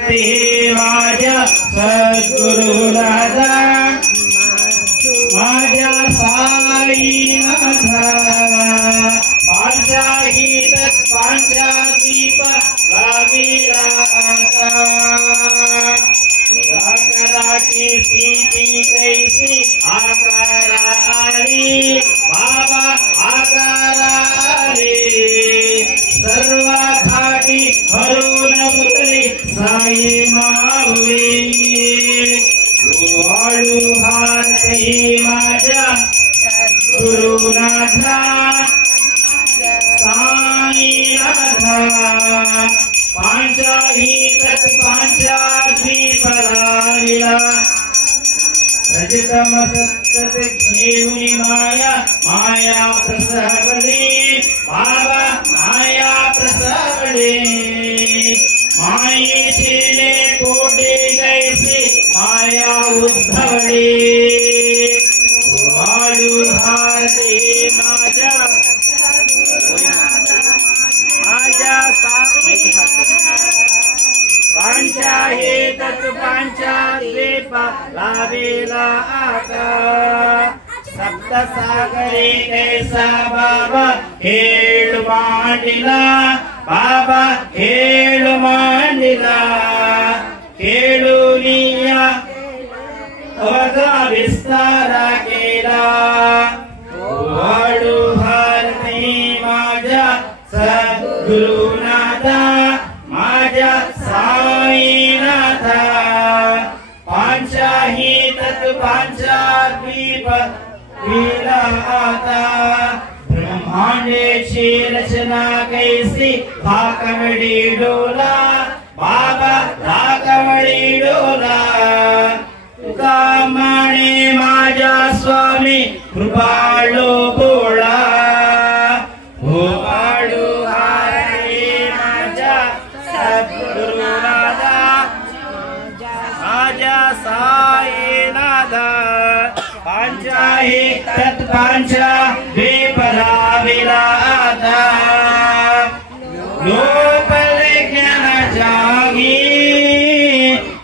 माझ्या सद्गुरुनाथा माझ्या साईनाथा पांचाही तत्पांचादीप लाविला आता सागराची स्थिती कैसी आकारा आली बाबा आकारा आली सर्व घाटी भरून उतरी साई माऊली वाळू हातही माझ्या गुरुनाथा साईनाथा पांचाही तत्पांचाद्वीप लाविला रजतम सत्सत घेऊनी माया माया प्रसवली बाबा माया प्रसवली मायेचे कोटे कैसी माया उद्धवली वाळू हाते माझ्या पांचाही तत्पांचाद्वीप लाविला आता सप्त सागरे कैसा बाबा खेळ मांडिला बाबा खेळ मांडिला खेळुनिया अवघा विस्तारा केला वाळू भारती माझ्या सद्गुरुनाथा माझ्या साईनाथा पांचाही तत्पांचाद्वीप विला आता ब्रह्मांडेची रचना कैसी भाकवडी डोला बाबा भाकवडी डोला तुका माने माझ्या स्वामी कृपाळू बोळा वाळू हारे माझ्या सद्गुरुनाथा माझ्या साईनाथा पांचाही तत्पांचाद्वीप लाविला आता लोपले ज्ञान जागी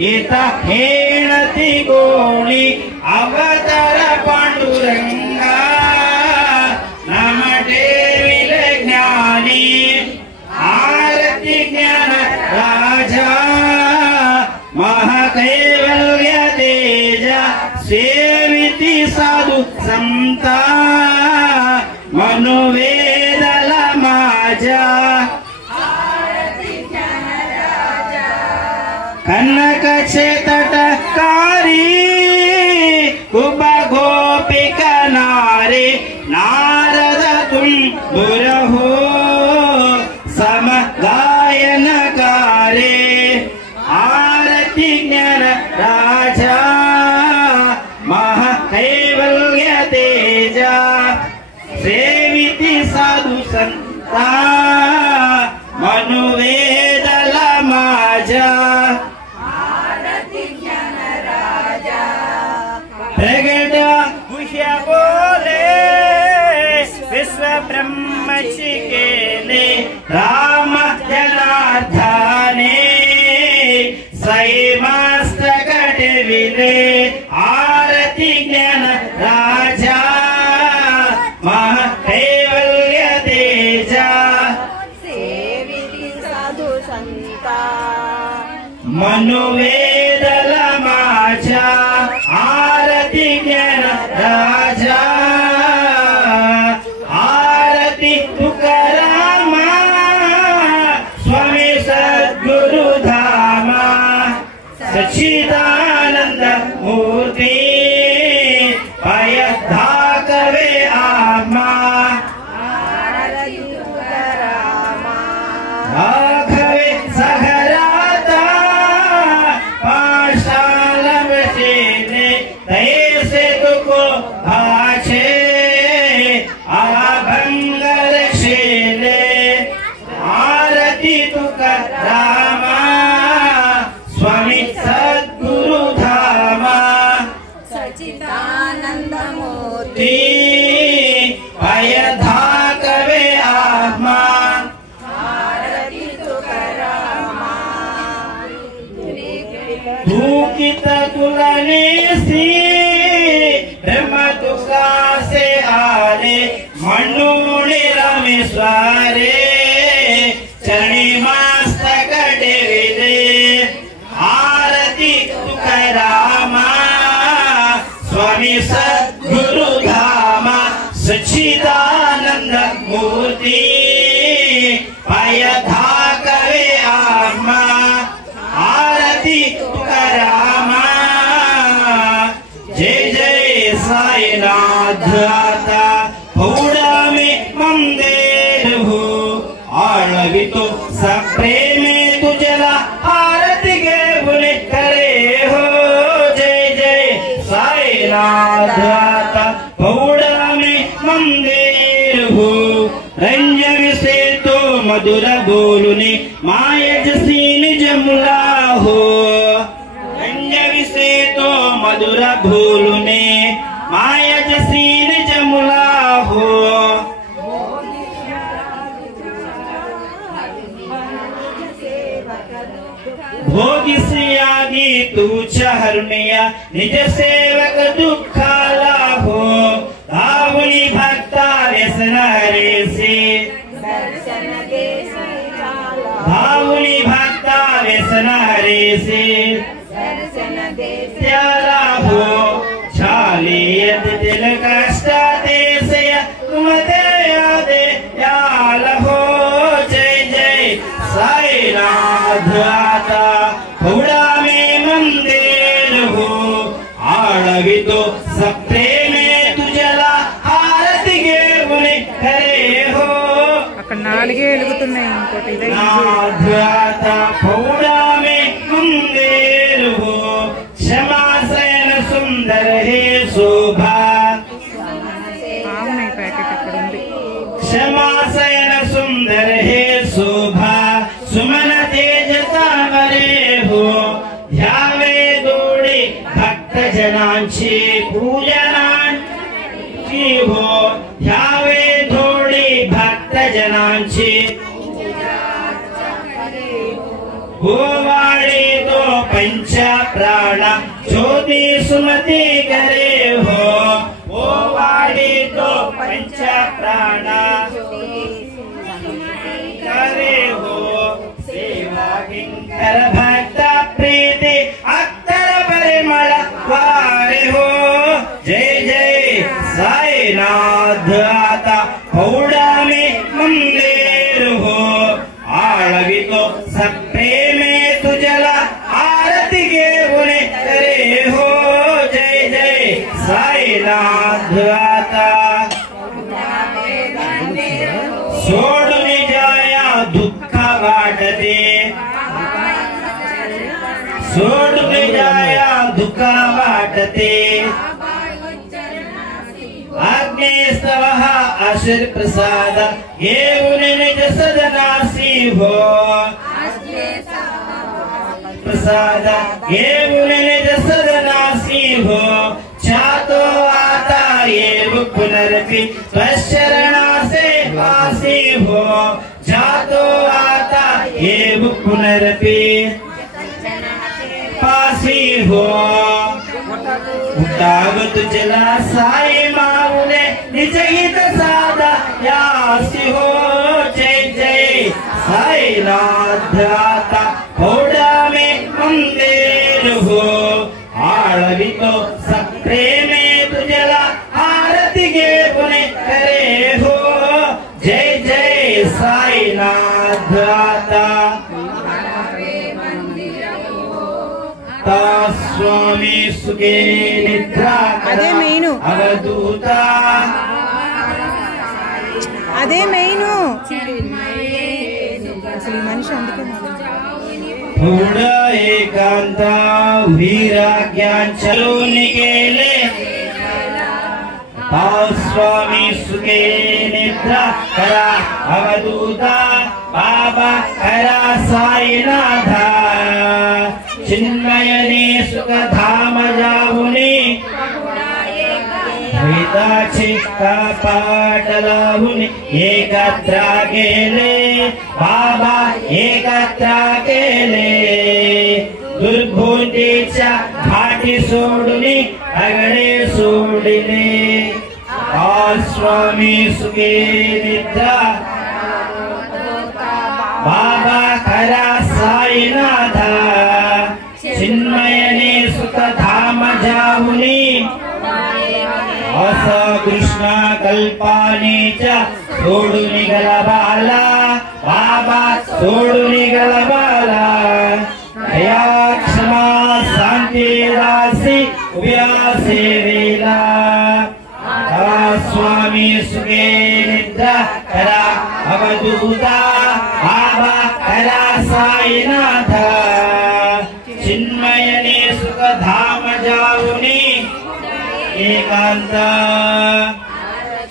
येता हेणती गोणी अवतार पांडुरंगा नमटे विले ज्ञानी आरती ज्ञान राजा महाकैवल्य तेजा सेविती साधु संता मनोवेदला माझ्या कनकचे तटकारी कुबा गोपिका नारे नारद तुंबुर हो सम गायन कारे आरती ज्ञान राजा महाकैवल्य तेजा सेविती साधु संता मनुवेदला माझ्या प्रगट गुह्य बोले विश्व ब्रह्मची केले राम जनार्दने सई मस्तक ठेविले आरती ज्ञान राजा महाकैवल्य तेजा सेविती साधु संता मनुवेदला माझ्या आरती ज्ञान राजा आरती तुकारामा स्वामी सद्गुरु धामा सच्चिदानंद मूर्ती पाय धाकवे आमा आरती तुकारामा धाकवे सघराता पाशाल बसेले तैसे तुको भाषे आभंगर शेले आरती तुकारामा स्वामी सद्गुरु धामा दुखित तुलनेसी ब्रह्म तुकासे आले मनुनी रमेश्वरे चरणी मस्तक डेविले आरती तुकारामा स्वामी सद्गुरु धामा सच्चिदानंद मूर्ति पाय धाकवे आमा आरती तुकारामा जय जय साईनाथ आता पौड़ा में मंदिर हो आळवितो सप्रेमे तुझला आरती गे बोले करे हो जय जय साईनाथ आता पौड़ा में मंदिर हो रंजन से तो मधुर बोलुने माया जसी निज मुला हो रंजन से तो मधुर बोलुने माया जसी निज मुला हो भोगी सियागी तुझ्या हरमिया निज सेवक दुःखाला हो धावणी भक्ता व्यसन हरेसी भावनी भक्ता व्यसन हरेसी त्याला हो छालियत दिल कष्टा देसय तुमते यादे याल हो जय जय साईनाथ आता पौड़ा में मंदिर हो आळवितो सप्रेमे तुझला आरती गे बोले करे हो అక్కడ నాలుగే వెలుగుతున్నాయి ఇంకోటి ఇదే नाथ आता पौड़ा में मंदिर हो क्षमा शयन सुंदर है शोभा ఆవునాయి ప్యాకెట్ అక్కడ ఉంది क्षमा शयन सुंदर है शोभा सुमन तेज तामरे हो ध्यावे दोडी भक्त जनांची पूजनांची हो ध्यावे दोडी भक्त जनांची गोवाड़ी तो पंच प्राण ज्योति सुमति करे हो गोवाड़ी तो पंच प्राण करे हो सेवा किंकर भक्त प्रीति अक्तर परिमल वारे हो जय जय साईनाथ आता पौड़ा में मंदिर हो आळवितो सप्रेमे तुझला आरती गे बोले करे हो जय जय साईनाथ आता सोडून जाया दुःख वाटते सोडून जाया दुःख वाटते अग्निस्तवः आशीर प्रसाद येऊन निज सदनासी हो प्रसाद येऊन निज सदनासी हो छातो आता ये पुनरपि स्वशरणा से वासी हो छातो आता ये पुनरपि पासी हो उठाव तुझला साई माऊले निज हित साधा यासी हो जय जय साईनाथ आता पौड़ा में मंदिर हो आळवितो सप्रेमे तुझला आरती गे बोले करे हो जय जय साईनाथ आता स्वामी सुखे निद्रा అదే మెయిన్ అవధూతా అదే మెయిన్ అసలు ఈ మనిషి అందుకే थोड़ा एकांत वीराज्ञांचलो निकेले स्वामी सुखे निद्रा करा अवधूता बाबा करा साईनाथा चिन्मयनी सुख धाम जाऊनी हिताची पाठ लावून एकत्र गेले बाबा एकत्र गेले दुर्भूती घाटी सोडुनी अगणे सोडिने स्वामी सुखे निद्रा बाबा खरा साईनाथ चिन्मयने सुख धाम जाऊनी अस कृष्ण कल्पानेच्या सोडून निघाला बाला बाबा सोडून निघाला बाला दया क्षमा शांती रासी उभ्या सेवेला स्वामी सुखे निद्रा करा अवधूता बाबा करा साईनाथ चिन्मयने सुख धाम जाऊनी एकांत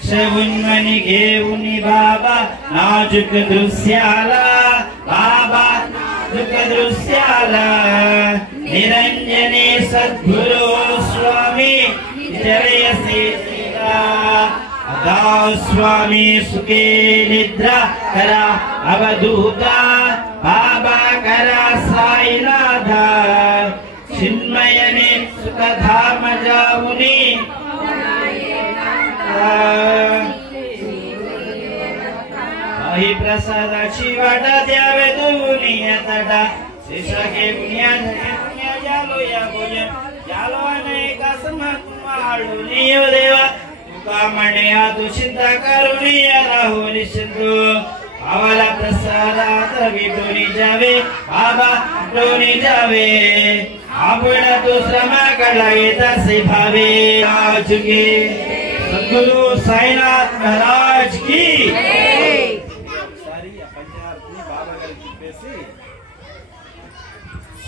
शवुन्मनी घेऊनी बाबा नाजुक दृश्याला बाबा दुख दृश्याला निरंजने सद्गुरु स्वामी जयसे स्वामी सुखे निद्रा करा अवधूता बाबा करा साईनाथ चिन्मयने सुख धाम जाऊनी प्रसादाची वाटा द्यावे दुनिया तटा शेषाके पुण्या जालो या बोले जालो अनेका समाळून येऊ देवा तुका म्हणया तू चिंता करून राहू निश्चिंतू आवाला प्रसादात विटून जावे बाबा विटून जावे आपण तू श्रमा कडला येत असे भावे आज के सद्गुरु साईनाथ महाराज की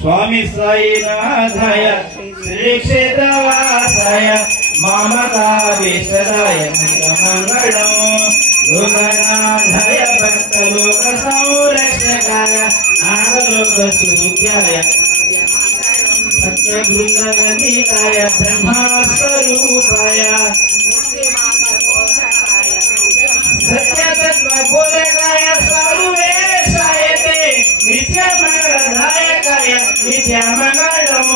स्वामी साईनाथाय श्री क्षेत्रवासाय मामकावेशराय मंगलम लोकनाथाय भक्त लोक संरक्षकाय नागलोक सुख्याय सत्य वृंदगणिताय ब्रह्मा स्वरूपाय सत्य तत्व बोधकाय सर्वेशाय ते नित्य मंगलदायकाय नित्य मंगलम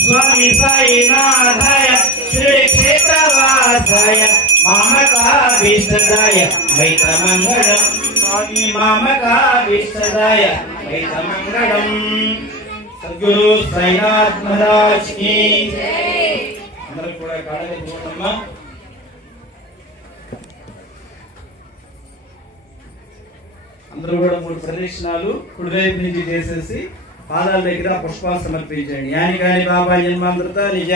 स्वामी साईनाथाय श्री क्षेत्रवासाय मामकाभीष्टदाय वैतमंगलम स्वामी मामकाभीष्टदाय वैतमंगलम सद्गुरु साईनाथ महाराज की అందరూ కూడా కాళ్ళకి పోవడమ్మా అందరూ కూడా 3 ప్రదక్షిణాలు కుడివైపు నుంచి చేసేసి పాదాల దగ్గర పుష్పాలు సమర్పించండి యాని కాని బాబా జన్మాంతరత నిజ